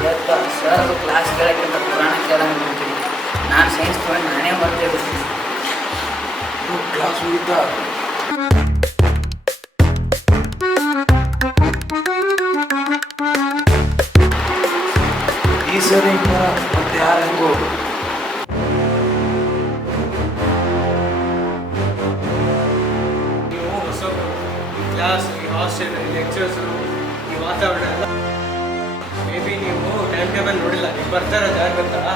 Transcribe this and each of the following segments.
ಇವತ್ತು ಸರ್ ಅದು ಕ್ಲಾಸ್ ಕೇಳೋಕ್ಕಿಂತ ಪುರಾಣ ಕೇಳಂಗೆ ಬಿಡ್ತೀನಿ. ನಾನು ಸೈನ್ಸ್ ತೊಗೊಂಡು ನಾನೇ ಮರ್ತೇ ಬಿಡ್ತೀನಿ. ಕ್ಲಾಸ್ ಮುಗಿತಾ? ಈ ಸರಿ ಮತ್ತೆ ಯಾರು ಹೆಂಗೋ ನೀವು ಹೊಸ ಕ್ಲಾಸ್, ಈ ಹಾಸ್ಟೆಲ್, ಈ ಲೆಕ್ಚರ್ಸು, ಈ ವಾತಾವರಣ ಎಲ್ಲ ಮೇ ಬಿ ನೀವು ಟೈಮ್ ಟೇಬಲ್ ನೋಡಿಲ್ಲ. ನೀವು ಬರ್ತಾ ಇರೋದು ಯಾರು ಗೊತ್ತಾ?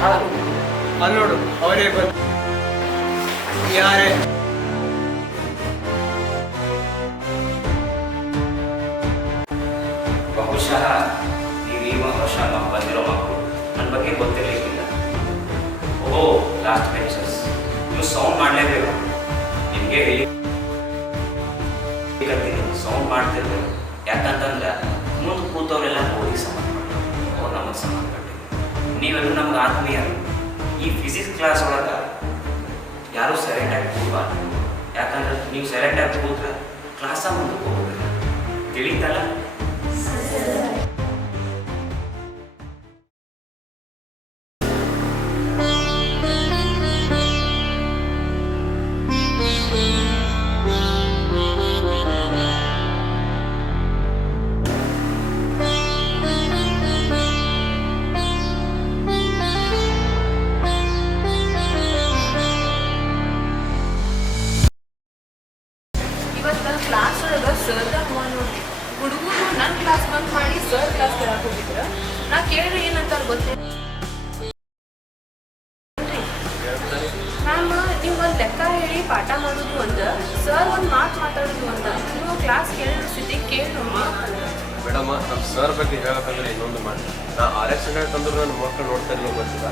ಯಾರು? ಅಲ್ಲಿ ನೋಡು, ಅವರೇ ಬಂದು ಯಾರೇ ಬಹುಶಃ ನೀವು ಈ ವರ್ಷ ಬಂದಿರೋ ಮಕ್ಕಳು ನನ್ನ ಬಗ್ಗೆ ಗೊತ್ತಿರಲಿಕ್ಕಿಲ್ಲ. ಓ ಲಾಸ್ಟ್ ಬೆಂಚರ್ಸ್, ನೀವು ಸೌಂಡ್ ಮಾಡಲೇಬೇಕು. ನಿಮಗೆ ಹೇಳಿ ಸೌಂಡ್ ಮಾಡ್ತಿರ್ಬೇಕು. ಯಾಕಂತಂದ್ರೆ ಮುಂದೆ ಕೂತವರೆಲ್ಲ ಓದಿಗೆ ಸಂಬಂಧಪಟ್ಟರು, ಅವ್ರು ನಮಗೆ ಸಂಬಂಧಪಟ್ಟಿದೆ. ನೀವೆಲ್ಲರೂ ನಮ್ಗೆ ಆತ್ಮೀಯರು. ಈ ಫಿಸಿಕ್ಸ್ ಕ್ಲಾಸ್ ಒಳಗೆ ಯಾರೂ ಸೈಲೆಂಟಾಗಿ ಕೂಡಬಾರ್ದು. ಯಾಕಂದ್ರೆ ನೀವು ಸೈಲೆಂಟಾಗಿ ಕೂತ್ರೆ ಕ್ಲಾಸ ಮುಂದಕ್ಕೆ ಹೋಗೋದಿಲ್ಲ. ತಿಳಿತಲ್ಲ? ಇವತ್ತು ಕ್ಲಾಸ್ ಒಳಗೆ ಸರ್ದಾಗ ನೋಡಿ ಹುಡುಗರು ನನ್ನ ಕ್ಲಾಸ್ ಬಂಕ್ ಮಾಡಿ ಸರ್ ಕ್ಲಾಸ್ ಕೇಳಕ್ಕೆ ಹೋಗಿದ್ರು. ನಾ ಕೇಳಿದ್ರೆ ಏನಂತಾರೆ ಗೊತ್ತೇ? ಮ್ಯಾಮ್, ನೀವು ಒಂದು ಲೆಕ್ಕ ಹೇಳಿ ಪಾಠ ಮಾಡೋದು ಒಂದು, ಸರ್ ಒಂದು ಮಾತು ಮಾತಾಡೋದು ಒಂದು. ನೀವು ಕ್ಲಾಸ್ ಕೇಳಿರೋ ಸ್ಥಿತಿ ಕೇಳಿ ನೋಡಿ. ಮೇಡಮ್, ನಮ್ಮ ಸರ್ ಬಗ್ಗೆ ಹೇಳ್ಬೇಕಂದ್ರೆ ಇನ್ನೊಂದು ಮಾಡಿ, ನಾ RF ಸ್ಟ್ಯಾಂಡರ್ಡ್ ತಂದ್ರೆ ನನ್ನ ಮಕ್ಕಳು ನೋಡ್ತಾ ಇರೋ ಗೊತ್ತಿಲ್ಲ.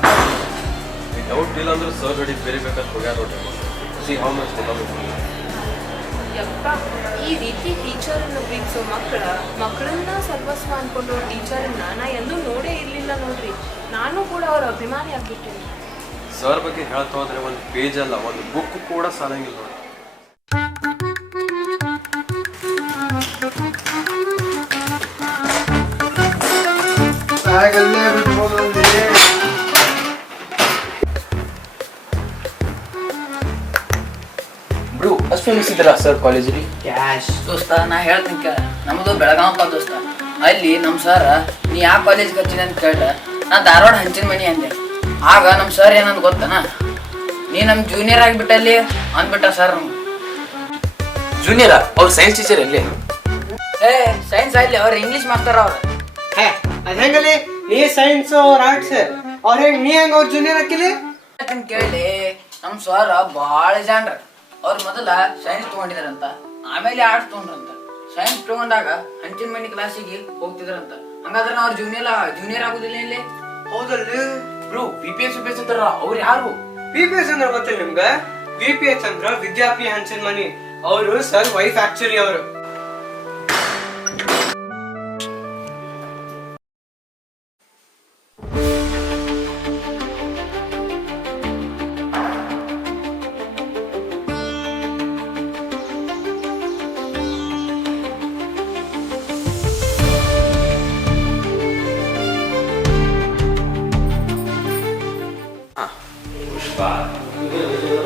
ಡೌಟ್ ಇಲ್ಲ ಅಂದ್ರೆ ಸರ್ ಜೋಡಿ ಬೇರೆ ಬೇಕಾದ್ರೆ ಹೋಗ್ಯಾರ ನೋಡ್ರಿ. ಸಿ ಹೌ ಮಚ್ ಗೊತ್ತಾಗಬೇಕು. ಯಪ್ಪ, ಈ ರೀತಿ ಟೀಚರನ್ನು ಪ್ರೀತಿಸೋ ಮಕ್ಕಳನ್ನ ಸರ್ವಸ್ವ ಅಂದ್ಕೊಂಡು ಟೀಚರನ್ನ ನಾ ಎಂದೂ ನೋಡೇ ಇರಲಿಲ್ಲ ನೋಡ್ರಿ. ನಾನು ಕೂಡ ಅವ್ರ ಅಭಿಮಾನಿ ಆಗ್ಬಿಟ್ಟೇನೆ. ಸರ್ ಬಗ್ಗೆ ಹೇಳ್ತಾ ಹೋದ್ರೆ ಒಂದು ಪೇಜ್ ಅಲ್ಲ, ಒಂದು ಬುಕ್ ಕೂಡ ಸಾಲಂಗಿಲ್ಲ ನೋಡಿ. ಬ್ರೋ, ಅಷ್ಟು ಮಿಸಿದ್ರ ಸರ್ ಕಾಲೇಜಲ್ಲಿ? ಕ್ಯಾಶ್ ದೋಸ್ತ, ನಾ ಹೇಳ್ತೀನಿ ಕೇಳ. ನಮ್ಮದು ಬೆಳಗಾವಪ್ಪ ದೋಸ್ತ. ಅಲ್ಲಿ ನಮ್ಮ ಸರ್ ನೀ ಯಾವ ಕಾಲೇಜ್ಗೆ ಹಚ್ಚಿದೆ ಅಂತ ಕೇಳ್ರೆ ನಾ ಧಾರವಾಡ ಹಂಚಿನ ಮನಿ ಅಂದೆ. ಆಗ ನಮ್ಮ ಸರ್ ಏನಂತ ಗೊತ್ತನ, ನೀ ನಮ್ಮ ಜೂನಿಯರ್ ಆಗಿಬಿಟ್ಟಲ್ಲಿ ಅಂದ್ಬಿಟ್ಟ ಸರ್. ನಮ್ಗೆ ಜೂನಿಯರ? ಅವ್ರು ಸೈನ್ಸ್ ಟೀಚರ್ ಅಲ್ಲಿ? ಸೈನ್ಸ್ ಅಲ್ಲಿ ಅವ್ರು ಇಂಗ್ಲೀಷ್ ಮಾಸ್ಟರ್ ಅವ್ರು. ಅದು ಹೆಂಗಲ್ಲಿ? ನೀ ಸೈನ್ಸ್ ಅವ್ರ ಆರ್ಟ್ಸ್, ಅವ್ರ ಹೆಂಗ್ ನೀ ಹೆಂಗ ಅವ್ರ ಜೂನಿಯರ್ ಹಾಕಿಲಿ? ಕೇಳಿ, ನಮ್ಮ ಸರ್ ಭಾಳ ಜನರು ಅವ್ರು ಮೊದಲ ಸೈನ್ಸ್ ತಗೊಂಡಿದಾರಂತ, ಆಮೇಲೆ ಆರ್ಟ್ಸ್ ತಗೊಂಡ್ರಂತ. ಸೈನ್ಸ್ ತಗೊಂಡಾಗ ಹಂಚಿನ ಮನಿ ಕ್ಲಾಸಿಗೆ ಹೋಗ್ತಿದ್ರಂತ. ಹಂಗಾದ್ರೆ ಅವ್ರು ಜೂನಿಯರ್ ಆಗುದಿಲ್ಲ ಇಲ್ಲಿ? ಹೌದಲ್ಲಿ ಬ್ರೋ, BPS UPS ಅಂತಾರ, ಅವ್ರು ಯಾರು? VPS ಅಂದ್ರೆ ಗೊತ್ತಿಲ್ಲ ನಿಮ್ಗೆ? VPS ಅಂದ್ರ ವಿದ್ಯಾಪಿ ಹಂಚಿನ ಮನಿ. ಅವರು ಸರ್ ವೈಫ್ ಆಕ್ಚುಲಿ ಅವರು.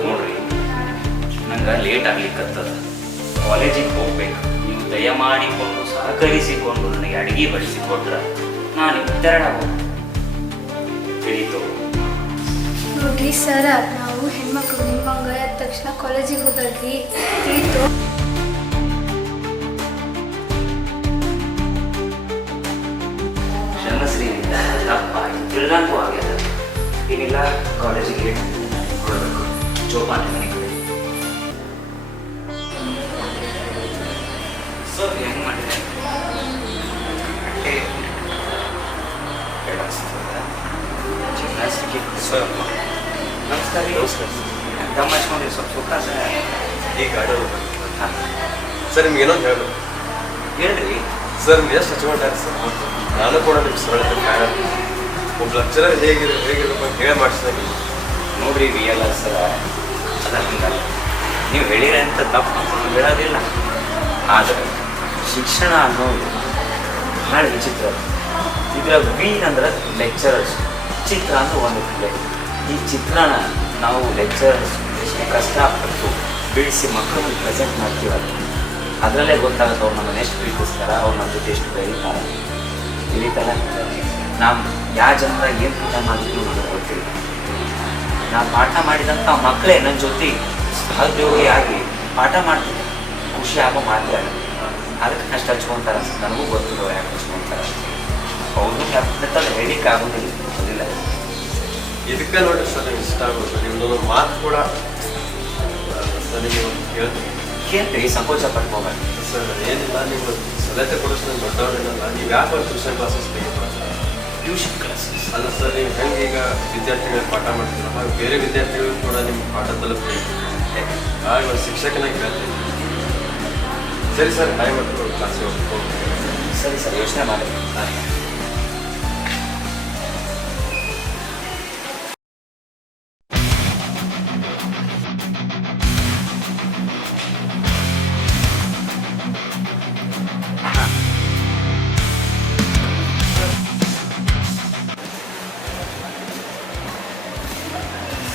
ನೋಡ್ರಿ, ನಂಗೆ ಲೇಟ್ ಆಗ್ಲಿಕ್ಕತ್ತದ, ಕಾಲೇಜಿಗೆ ಹೋಗ್ಬೇಕು. ನೀವು ದಯಮಾಡಿಕೊಂಡು ಸಹಕರಿಸಿಕೊಂಡು ನನಗೆ ಅಡಿಗೆ ಬಡಿಸಿಕೊಟ್ರೆ ನಾನು ತೆರಳಾಗ ತಿಳಿತು. ನೋಡ್ರಿ ಸರ, ನಾವು ಹೆಣ್ಮಕ್ಳು ನಿಮ್ಮಂಗ ಎದ್ದ ತಕ್ಷಣ ಕಾಲೇಜಿಗೆ ಹೋಗಲ್ರಿ, ತಿಳಿತು? ಕ್ಷಮಶ್ರೀನಿಂದ ತಪ್ಪಾಗಿ ತಿಳಿದಂತೂ ಆಗ್ಯದ. ಏನಿಲ್ಲ, ಕಾಲೇಜಿಗೆ ಲೇಟ್ ಹೊರಡಬೇಕು. ಜೋಪಾನ ಮನೆ ಕಡೆ ಸರ್ ಹೆಂಗೆ ಮಾಡಿದೆ? ಜಿಮ್ನಾಸ್ಟಿಕ್ ಸರ್ ನಮಸ್ಕಾರ. ದಮ್ಮ ಹಚ್ಕೊಂಡ್ರಿ ಸ್ವಲ್ಪ ಸುಖ ಸರ್. ಈಗ ಆಡೋದು ಸರ್, ನಿಮ್ಗೆ ಏನೋ ಹೇಳಬೇಕು. ಹೇಳ್ರಿ ಸರ್, ನಿಮ್ಗೆ ಎಷ್ಟು ಹಚ್ಕೊಂಡ್ಯಾರ ಸರ್? ನಾನು ಕೂಡ ನಿಮ್ಗೆ ಸರಳತೆ ಕಾರಣ ಒಬ್ಬ ಲೆಕ್ಚರರ್ ಹೇಗಿರ್ಬೇಕು ಅಂತ ಹೇಳಿ ಮಾಡಿಸಿದಾಗ ನೋಡ್ರಿ ರಿಯಲ್ ಸರ, ಅದು ಹಂಗಲ್ಲ. ನೀವು ಹೇಳಿರ ಅಂತ ತಪ್ಪು ಹೇಳೋದಿಲ್ಲ. ಆದರೆ ಶಿಕ್ಷಣ ಅನ್ನೋದು ಭಾಳ ವಿಚಿತ್ರ. ಇದರ ವಿ ಅಂದ್ರೆ ಲೆಕ್ಚರರ್ಸ್, ಚಿತ್ರ ಅಂದ್ರೆ ಒಂದು ಕಲೆ. ಈ ಚಿತ್ರನ ನಾವು ಲೆಕ್ಚರರ್ಸ್ ಎಷ್ಟು ಕಷ್ಟಪಟ್ಟು ಬಿಡಿಸಿ ಮಕ್ಕಳನ್ನು ಪ್ರೆಸೆಂಟ್ ಮಾಡ್ತೀವಲ್ಲ, ಅದರಲ್ಲೇ ಗೊತ್ತಾಗುತ್ತೆ ಅವ್ರು ನಮ್ಮನ್ನು ಎಷ್ಟು ಪ್ರೀತಿಸ್ತಾರೆ, ಅವ್ರು ನಮ್ಮ ಜೊತೆ ಎಷ್ಟು ಬೆಳೀತಾರೆ. ನಾವು ಯಾವ ಜನರ ಏನು ಪಾಠ ಮಾಡಿದ್ರು ನನಗೆ ಗೊತ್ತಿಲ್ಲ. ನಾನು ಪಾಠ ಮಾಡಿದಂಥ ಮಕ್ಕಳೇ ನನ್ನ ಜೊತೆ ಸಹೋದ್ಯೋಗಿಯಾಗಿ ಪಾಠ ಮಾಡ್ತೀನಿ, ಖುಷಿ ಆಗೋ ಮಾತಾಡ ಅದಕ್ಕೆ ಅಷ್ಟು ಹಚ್ಕೊತಾರೆ ಅನ್ಸುತ್ತೆ. ನನಗೂ ಗೊತ್ತಿಲ್ಲ ಯಾಕೆ ಹಚ್ಕೊತಾರೆ. ಅವ್ರು ಯಾಕೆ ಹೇಳಿಕ್ಕೆ ಆಗೋದಿಲ್ಲ. ಇದಕ್ಕೆ ನೋಡಿ ಸರ್ ನಿಮ್ಗೆ ಇಷ್ಟ ಆಗೋದು ನಿಮ್ದೊಂದು ಮಾತು ಕೂಡ ಸರ್ ನೀವು ಹೇಳ್ತೀನಿ. ಕೇಳ್ತೀರಿ, ಸಂಕೋಚ ಪಡ್ಕೋಬೇಡಿ ಸರ್ ಏನಿಲ್ಲ, ನೀವು ಸಲಹೆ ಕೊಡಿಸ್ ನಂಗೆ ದೊಡ್ಡವರೇನಲ್ಲ. ನೀವು ಯಾಕೆ ಒಂದು ಟ್ಯೂಷನ್ ಕ್ಲಾಸಸ್ ತೆಗೆದು ಟ್ಯೂಷನ್ ಕ್ಲಾಸಸ್ ಅಲ್ಲ ಸರ್, ನೀವು ಹೆಂಗೆ ಈಗ ವಿದ್ಯಾರ್ಥಿಗಳಿಗೆ ಪಾಠ ಮಾಡ್ತೀರ ಹಾಗೆ ಬೇರೆ ವಿದ್ಯಾರ್ಥಿಗಳಿಗೂ ಕೂಡ ನಿಮ್ಮ ಪಾಠ ತಲುಪ್ತೀವಿ. ಆಗ ಒಂದು ಶಿಕ್ಷಕನಾಗಿ ಕೇಳ್ತೀನಿ. ಸರಿ ಸರ್, ಟೈಮ್ ಆಗ್ತದೆ ಕ್ಲಾಸಿಗೆ ಹೋಗ್ತೀನಿ. ಸರಿ ಸರ್, ಯೋಚನೆ ಮಾಡಿ.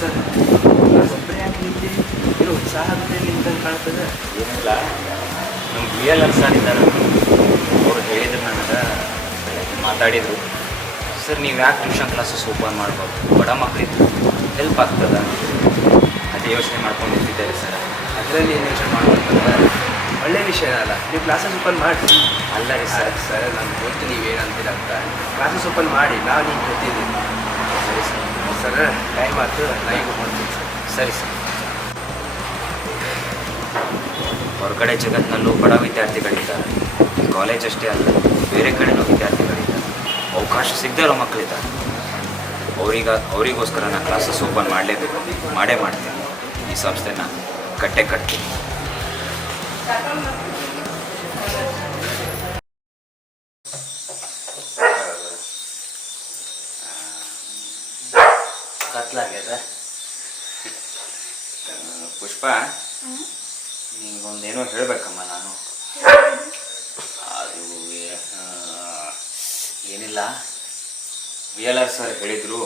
ಸರ್, ಒಬ್ಬರೇ ಯಾಕೆ ನಿಂತೀರಿ? ಏನೋ ಉತ್ಸಾಹದಲ್ಲಿ ನಿಂತಂಗೆ ಕಾಣ್ತದೆ. ಏನಿಲ್ಲ, ನಮ್ಮ BLR ಸರ್ ಇದ್ದಾರೆ, ಅವರು ಹೇಳಿದ್ರು ನನಗೆ, ಮಾತಾಡಿದರು. ಸರ್ ನೀವು ಯಾಕೆ ಟ್ಯೂಷನ್ ಕ್ಲಾಸಸ್ ಓಪನ್ ಮಾಡ್ಬೋದು, ಬಡ ಮಕ್ಕಳಿದ್ದು ಹೆಲ್ಪ್ ಆಗ್ತದೆ, ಅದೇ ಯೋಚನೆ ಮಾಡ್ಕೊಂಡು ನಿಂತಿದ್ದಾರೆ ಸರ್. ಅದರಲ್ಲಿ ಏನು ಯೋಚನೆ ಮಾಡ್ಬೇಕಂದ್ರೆ ಒಳ್ಳೆ ವಿಷಯ ಅಲ್ಲ, ನೀವು ಕ್ಲಾಸಸ್ ಓಪನ್ ಮಾಡಿ. ಅಲ್ಲ ರೀ ಸರ್, ಸರ್ ನನಗೆ ಗೊತ್ತು ನೀವೇನಂತೀರ ಅಂತ. ಕ್ಲಾಸಸ್ ಓಪನ್ ಮಾಡಿ, ನಾವು ನಿಮ್ಮ ಜೊತೆಯಿದ್ದೀವಿ. ಸರಿ ಸರ್. ಸರ್ ಟೈಮ್ ಆಯ್ತು, ನಾ ಈಗ ಮಾಡ್ತೀನಿ ಸರ್. ಸರಿ ಸರ್. ಹೊರಗಡೆ ಜಗತ್ತಿನಲ್ಲೂ ಬಡ ವಿದ್ಯಾರ್ಥಿಗಳಿದ್ದಾರೆ. ಕಾಲೇಜ್ ಅಷ್ಟೇ ಅಲ್ಲ, ಬೇರೆ ಕಡೆನೂ ವಿದ್ಯಾರ್ಥಿಗಳಿದ್ದಾರೆ. ಅವಕಾಶ ಸಿಗದೇ ಇರೋ ಮಕ್ಕಳಿದ್ದಾರೆ. ಅವರಿಗೋಸ್ಕರ ನಾನು ಕ್ಲಾಸಸ್ ಓಪನ್ ಮಾಡಲೇಬೇಕು, ಮಾಡೇ ಮಾಡ್ತೀನಿ. ಈ ಸಂಸ್ಥೆನ ಕಟ್ಟೆ ಕಟ್ತೀನಿ. ಕತ್ಲಾಗ್ಯದ. ಪುಷ್ಪ, ನಿಂಗೊಂದೇನೋ ಹೇಳಬೇಕಮ್ಮ ನಾನು. ಅದು ಏನಿಲ್ಲ, BLR ಸರ್ ಹೇಳಿದರು,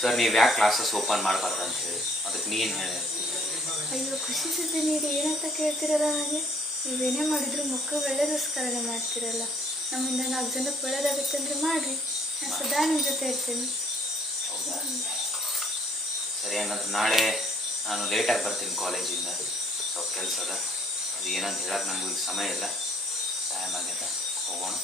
ಸರ್ ನೀವು ಯಾಕೆ ಕ್ಲಾಸಸ್ ಓಪನ್ ಮಾಡಬಾರ್ದು ಅಂತ ಹೇಳಿ. ಅದಕ್ಕೆ ನೀನು ಹೇಳಿ. ಅಯ್ಯೋ, ಖುಷಿ ಸುದ್ದಿ ನೀಡಿ ಏನಂತ ಕೇಳ್ತಿರಲ್ಲ. ಹಾಗೆ ನೀವೇನೇ ಮಾಡಿದ್ರು ಮಕ್ಕಳು ಒಳ್ಳೇದೋಸ್ಕರನೇ ಮಾಡ್ತಿರಲ್ಲ. ನಮ್ಮಿಂದ 4 ಜನಕ್ಕೆ ಒಳ್ಳೇದಾಗುತ್ತೆ ಅಂದರೆ ಮಾಡಿರಿ, ನಾನು ಸದಾ ನಿಮ್ಮ ಜೊತೆ ಇರ್ತೀನಿ. ಹೌದಾ? ಸರಿ, ಹಂಗಂದ್ರೆ ನಾಳೆ ನಾನು ಲೇಟಾಗಿ ಬರ್ತೀನಿ ಕಾಲೇಜಿಂದ. ಸ್ವಲ್ಪ ಕೆಲಸ ಅದ, ಅದು ಏನಂತ ಹೇಳಕ್ಕೆ ನನಗೂ ಈಗ ಸಮಯ ಇಲ್ಲ. ಟೈಮ್ ಆಗ್ಯದ, ಹೋಗೋಣ.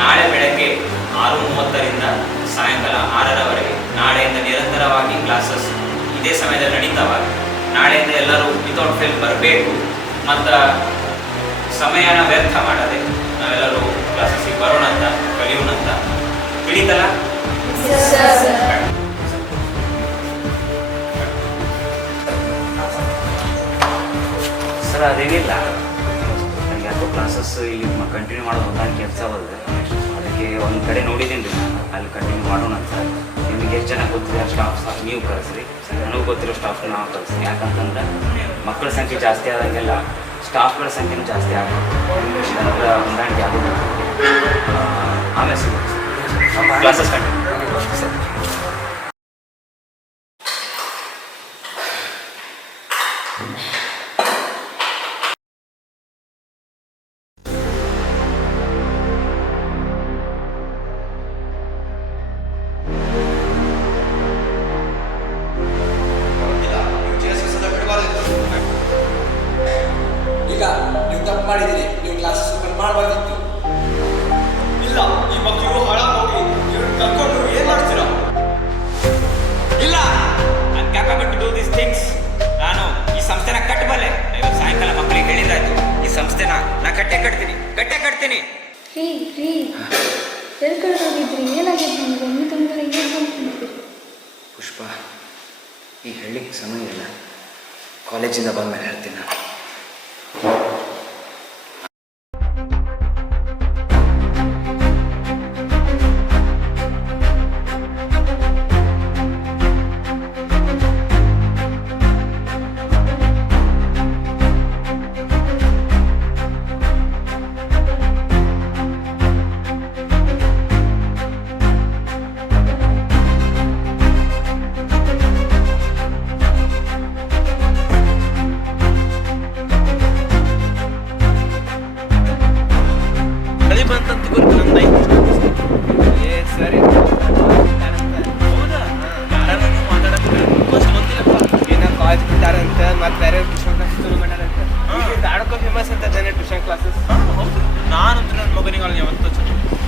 ನಾಳೆ ಬೆಳಗ್ಗೆ 6:30ರಿಂದ ಸಾಯಂಕಾಲ 6ರವರೆಗೆ ನಾಳೆಯಿಂದ ನಿರಂತರವಾಗಿ ಕ್ಲಾಸಸ್ ಇದೇ ಸಮಯದಲ್ಲಿ ನಡೀತಾವ. ನಾಳೆಯಿಂದ ಎಲ್ಲರೂ ವಿತೌಟ್ ಫೇಲ್ ಬರಬೇಕು ಮತ್ತು ಸಮಯನ ವ್ಯರ್ಥ ಮಾಡದೆ ನಾವೆಲ್ಲರೂ ಕ್ಲಾಸಸ್ಸಿಗೆ ಬರೋಣ ಅಂತ, ಕಲಿಯೋಣ ಅಂತ. ತಿಳಿತಲ್ಲ? ಸರ್, ಅದೇನಿಲ್ಲ, ನನಗೆ ಯಾಕೋ ಕ್ಲಾಸಸ್ ಇಲ್ಲಿ ಕಂಟಿನ್ಯೂ ಮಾಡೋದು ಹೊಂದಾಣಿಕೆ ಅನ್ಸವಲ್ದು. ಅದಕ್ಕೆ ಒಂದು ಕಡೆ ನೋಡಿದ್ದೀನಿ ರೀ ನಾನು, ಅಲ್ಲಿ ಕಂಟಿನ್ಯೂ ಮಾಡೋಣ ಅಂತ. ನಿಮಗೆ ಎಷ್ಟು ಜನ ಗೊತ್ತಿದೆ ಸ್ಟಾಫ್ ನೀವು ಕಳಿಸ್ರಿ, ನನಗೂ ಗೊತ್ತಿರೋ ಸ್ಟಾಫ್ ನಾವು ಕಳಿಸ್ರಿ. ಯಾಕಂತಂದ್ರೆ ಮಕ್ಕಳ ಸಂಖ್ಯೆ ಜಾಸ್ತಿ ಆದಾಗೆಲ್ಲ ಸ್ಟಾಫ್ಗಳ ಸಂಖ್ಯೆನೂ ಜಾಸ್ತಿ ಆಗುತ್ತೆ. ಅದರ ಹೊಂದಾಣಿಕೆ ಆಗೋದು. ಆಮೇಲೆ ಸಿಗುತ್ತೆ ಕ್ಲಾಸಸ್ ಕಂಟಿನ್ಯೂ. ಸರಿ. ಇಲ್ಲ, ನೀವು ತಪ್ಪು ಮಾಡಿದ್ದೀರಿ. ನೀವು ಕ್ಲಾಸಸ್ ಓಪನ್ ಮಾಡಬಾರ್ದಿತ್ತು. ಇಲ್ಲ, ಈ ಮಕ್ಕಳು ಹಾಳಾಗೋಗಿ ಇವ್ರನ್ನ ಕರ್ಕೊಂಡು ಏನ್ ಮಾಡ್ತೀರಾ? ಇಲ್ಲ, ನಾನು capable to do these things. ನಾನು ಈ ಸಂಸ್ಥೆನ ಕಟ್ಟಬಲ್ಲೆ. ಇವತ್ತು ಸಾಯಂಕಾಲ ಮಕ್ಕಳಿಗೆ ಹೇಳಿದಾಯ್ತು, ಈ ಸಂಸ್ಥೆನ ನಾ ಕಟ್ಟೆ ಕಟ್ತೀನಿ. ರೀ ಎಲ್ಲಿ ಕಡೆ ಹೋಗಿದ್ರಿ? ಏನಾಗಿತ್ತು ನಿಮ್ಗೆ? ಒಮ್ಮೆ ತುಂಬ ಏನು ಬಂದ್ಬಿಟ್ಟಿದ್ರಿ? ಪುಷ್ಪ, ಈಗ ಹೇಳಲಿಕ್ಕೆ ಸಮಯ ಇಲ್ಲ. ಕಾಲೇಜಿಂದ ಬಂದಮೇಲೆ ಹೇಳ್ತೀನಿ ನಾನು.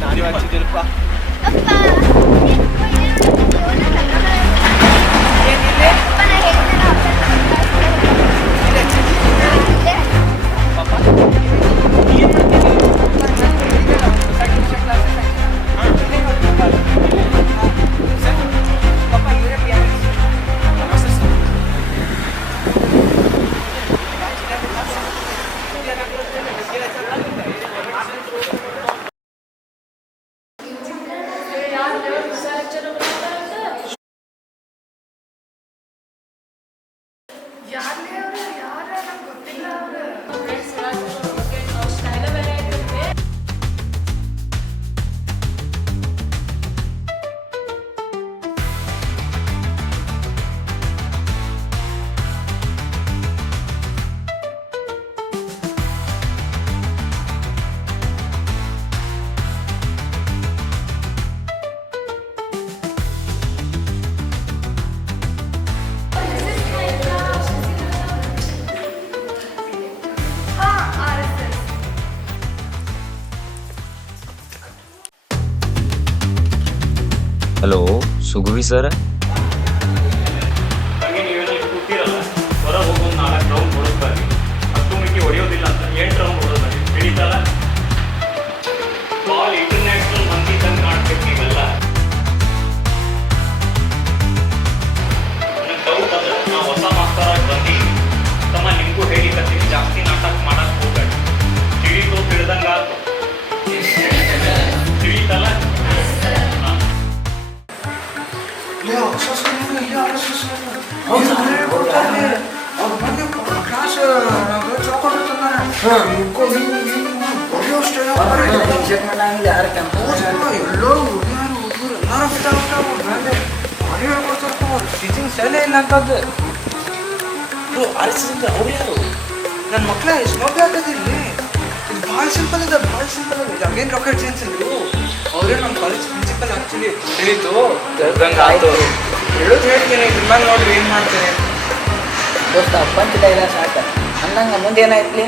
ನಾನು ಹಚ್ಚಿದ್ದೀನಪ್ಪ. ಅಪ್ಪ ಹಲೋ ಸುಗುವಿ ಸರ್, ಹಾಗೆ ನೀವೆಲ್ಲ ಇಲ್ಲಿ ಕೂತಿರಲ್ಲ, ಹೊರಗೆ ಹೋಗೋದು 4 ರೌಂಡ್ ಹೊಡೆದು ಬರ್ರಿ. 10 ಮಿತಿ ಹೊಡೆಯೋದಿಲ್ಲ ಅಂತ 8 ರೌಂಡ್ ಹೊಡೆದು ಬರ್ರಿ. ತಿಳಿತಲ್ಲ? ಬಾಲ್ ಇಂಟರ್ನ್ಯಾಷನಲ್ ಮಂದಿ ತಂದು ಕಾಣ್ಬೇಕು ನೀವೆಲ್ಲ. ನನಗೆ ಡೌಟ್ ಅದ, ನಾ ಹೊಸ ಮಾಸ್ತರಾಗಿ ಬಂದೀನಿ ತಮ್ಮ, ನಿಮಗೂ ಹೇಳಿಕತ್ತೀನಿ, ಜಾಸ್ತಿ ನಾಟಕ ಮಾಡಕ್ಕೆ ಹೋಗ್ಬೇಡಿ. ತಿಳಿದು ತಿಳಿದಂಗ ತಿಳಿತಲ್ಲ? ಟೀಚಿಂಗ್ ಶಾಲೆ ಇಲ್ಲ ಅಂತದ್ದು ಆರಿಸಿದ್ರೆ ಅವ್ರು ಯಾರು? ನನ್ನ ಮಕ್ಕಳ ಎಷ್ಟು ಮಕ್ಕಳು ಆಗ್ತದಿಲ್ಲಿ. ಇದು ಭಾಳ ಸಿಂಪಲ್ ಇದೆ, ಭಾಳ ಸಿಂಪಲ್ ಇದೆ. ಹಂಗೇನು ರಾಕೆಟ್ ಸೈನ್ಸ್ ಇದ್ರು ಅವರೇ ನಮ್ಮ ಕಾಲೇಜ್ ಪ್ರಿನ್ಸಿಪಲ್ ಆ್ಯಕ್ಚುಲಿ. ತಿಳಿತು ತಿಳಿದಂಗೆ ಆಯಿತು. ಹೇಳೋದು ಹೇಳ್ತೀನಿ, ಇದ್ರಲ್ಲಿ ನೋಡ್ರಿ ಏನು ಮಾಡ್ತೇನೆ. ದೋಸ್ತ ಪಂಚ ಇಲ್ಲ ಸಾಕ ಅಂದಂಗ ಮುಂದೆ ಏನಾಯ್ತ್ಲಿ?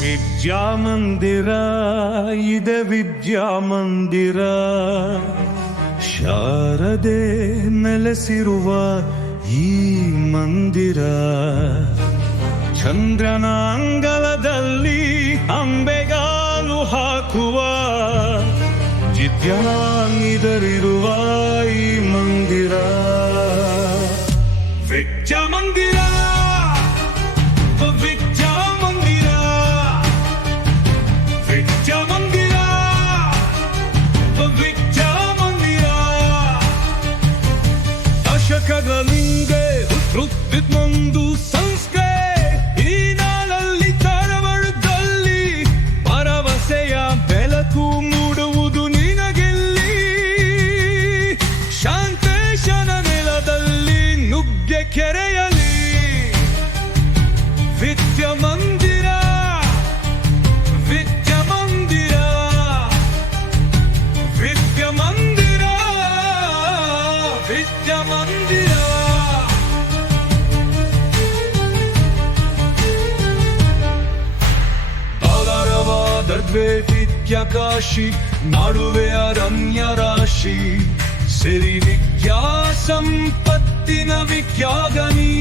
ವಿದ್ಯಾಮಂದಿರ ಇದೆ ವಿದ್ಯಾಮಂದಿರ, ಶಾರದೆ ನೆಲೆಸಿರುವ ಈ ಮಂದಿರ. ಚಂದ್ರನ ಅಂಗಳದಲ್ಲಿ ಅಂಬೆಗಾಲು ಹಾಕುವ ವಿದ್ಯಾನಿದರಿರುವ ಈ ಮಂದಿರ. ವಿದ್ಯಾಮಂದಿರ ವಿದ್ಯಾಮಂದಿರ ವಿದ್ಯಾಮಂದಿರ ವಿದ್ಯಾಮಂದಿರ. ದಶಕಗಳಿಂದೆ ವೃತ್ತಿದ್ಮೊಂದು ಸಂಸ್ಥೆ ಈ ನಾಳಲ್ಲಿ ಧಾರವಾಡದಲ್ಲಿ ಭರವಸೆಯ ಬೆಳಕು ಮೂಡುವುದು ನಿನಗೆಲ್ಲಿ. ಶಾಂತೇಶನ ನೆಲದಲ್ಲಿ ನುಗ್ಗೆ ಕೆರೆಯಲಿ ವಿದ್ಯಾಮಂದಿರ ವಿದ್ಯಾಮಂದಿರ ವಿದ್ಯಾಮಂದಿರ ವಿದ್ಯಾಮಂದಿರ. ಆಧಾರವಾದದ್ವೇ ವಿದ್ಯಾಕಾಶಿ, ನಾಡುವೆ ಅರಣ್ಯ ರಾಶಿ, ಸಿರಿ ವಿದ್ಯಾ ಸಂಪತ್ತಿನ ವಿದ್ಯಾಗನಿ.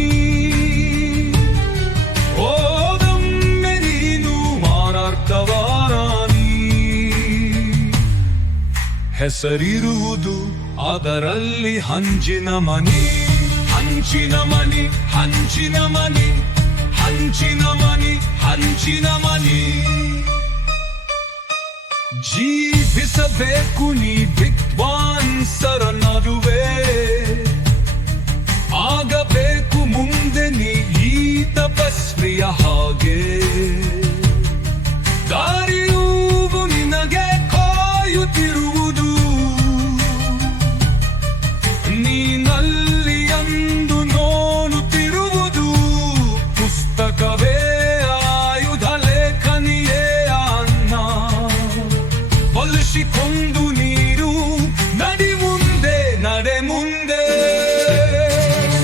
ಓದೊಮ್ಮೆ ನೀನು ಮಾನಾರ್ಥವಾರಾಣಿ. ಹೆಸರಿರುವುದು ಅದರಲ್ಲಿ ಹಂಚಿನ ಮನಿ, ಹಂಚಿನ ಮನಿ, ಹಂಚಿನ ಮನಿ, ಹಂಚಿನ ಮನಿ, ಹಂಚಿನ ಮನಿ. ಜೀವಿಸಬೇಕು ನೀ ವಿದ್ವಾಂಸರ ನಡುವೆ, ಆಗಬೇಕು ಮುಂದೆ ನೀ ಈ ತಪಸ್ವಿಯ ಹಾಗೆ. ದಾರಿಯೂ ನಿನಗೆ ಕಾಯುತ್ತಿರುವುದು, ನೀನಲ್ಲಿ ಅಂದು ನೋಡುತ್ತಿರುವುದು. ಪುಸ್ತಕವೇ ಆಯುಧ, ಲೇಖನಿಯೇ ಅನ್ನ. ಹೊಲಿಸಿಕೊಂಡು ನೀರು ನಡಿ ಮುಂದೆ, ನಡೆ ಮುಂದೆ.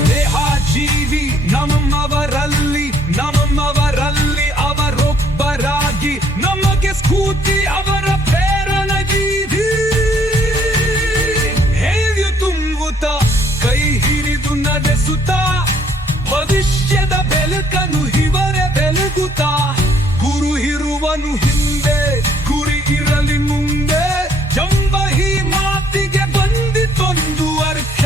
ದೇಹ ಜೀವಿ ನಮ್ಮವರಲ್ಲಿ, ನಮ್ಮವರಲ್ಲಿ ಅವರೊಬ್ಬರಾಗಿ, ನಮಗೆ ಸ್ಫೂರ್ತಿ ಅವರ ಪ್ರೇರಣೆಗೀದಿ. ಹೇಗೆ ತುಂಬುತ್ತ ಕೈ ಹಿಡಿದು ನಡೆಸುತ್ತ, ಭವಿಷ್ಯದ ಬೆಳಕನ್ನು ಇವರೇ ಬೆಳಗುತ್ತ. ಗುರು ಇರುವನು ಹಿಂದೆ, ಗುರಿ ಇರಲಿ ಮುಂದೆ ಎಂಬ ಈ ಮಾತಿಗೆ ಬಂದಿತೊಂದು ಅರ್ಥ.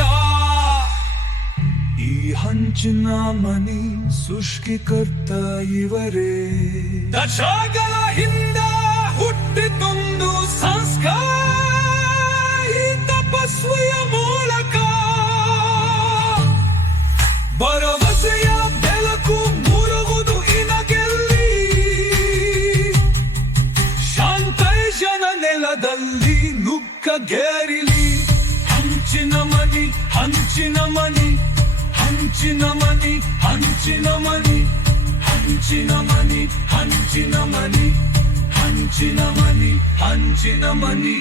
ಈ ಹಂಚಿನ ಮನಿ ಸೃಷ್ಟಿಕರ್ತ ಇವರೇ, ದಶಕಗಳ ಹಿಂದ ಹುಟ್ಟಿತೊಂದು ಸಂಸ್ಕಾರ. ಈ ತಪಸ್ವಿಯ ಮೂಲಕ ಭರವಸೆಯ ಬೆಳಕು ಮುರುಗುವುದು ಇನಗೆಲ್ಲಿ. ಶಾಂತೈಷನ ನೆಲದಲ್ಲಿ ನುಗ್ಗಗೇರಿಲಿ. ಹಂಚಿನ ಮನಿ, ಹಂಚಿನ ಮನಿ, ಹಂಚಿನ ಮನಿ, ಹಂಚಿನ ಮನಿ, ಹಂಚಿನ ಮನಿ, ಹಂಚಿನ ಮನಿ, ಹಂಚಿನ ಮನಿ, ಹಂಚಿನ ಮನಿ.